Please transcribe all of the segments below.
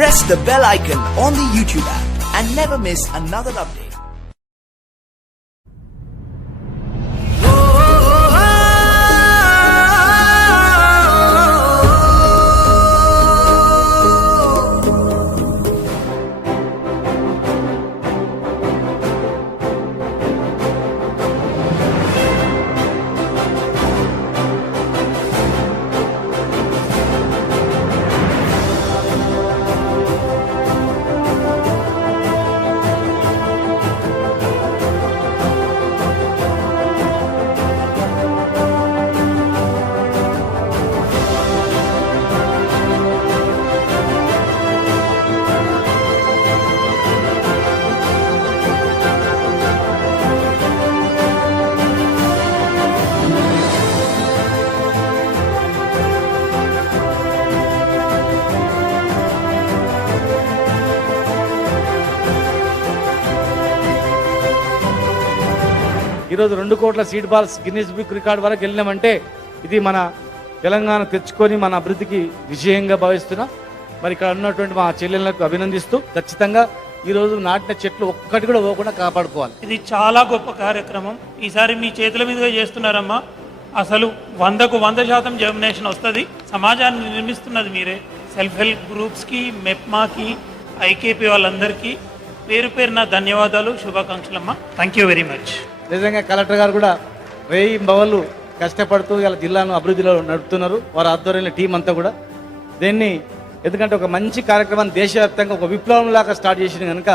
Press the bell icon on the YouTube app and never miss another update. ఈరోజు 2 కోట్ల seed balls Guinness book record వరకు వెళ్ళినామంటే ఇది మన తెలంగాణ తెచ్చుకొని మన అభివృద్ధికి విజయంగా భావిస్తున్నాం. మరి ఇక్కడ ఉన్నటువంటి మా చెల్లెళ్లకు అభినందిస్తూ ఖచ్చితంగా ఈరోజు నాటిన చెట్లు ఒక్కటి కూడా పోకుండా కాపాడుకోవాలి. ఇది చాలా గొప్ప కార్యక్రమం. ఈసారి మీ చేతుల మీదుగా చేస్తున్నారమ్మా. అసలు 100కు 100% జర్మినేషన్ వస్తుంది. సమాజాన్ని నిర్మిస్తున్నది మీరే. సెల్ఫ్ హెల్ప్ గ్రూప్స్కి, మెప్మాకి, ఐకేపీ వాళ్ళందరికీ పేరు పేరున ధన్యవాదాలు, శుభాకాంక్షలమ్మా. Thank you very much. నిజంగా కలెక్టర్ గారు కూడా రేయి బవళ్ళు కష్టపడుతూ ఇలా జిల్లాను అభివృద్ధిలో నడుపుతున్నారు. వారి ఆధ్వర్యంలో టీం అంతా కూడా దీన్ని, ఎందుకంటే ఒక మంచి కార్యక్రమాన్ని దేశవ్యాప్తంగా ఒక విప్లవంలాగా స్టార్ట్ చేసిన కనుక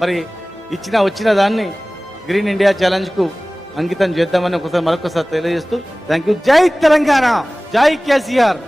మరి వచ్చిన దాన్ని గ్రీన్ ఇండియా ఛాలెంజ్కు అంకితం చేద్దామని మరొకసారి తెలియజేస్తూ థ్యాంక్ యూ. జై తెలంగాణ, జై కేసీఆర్.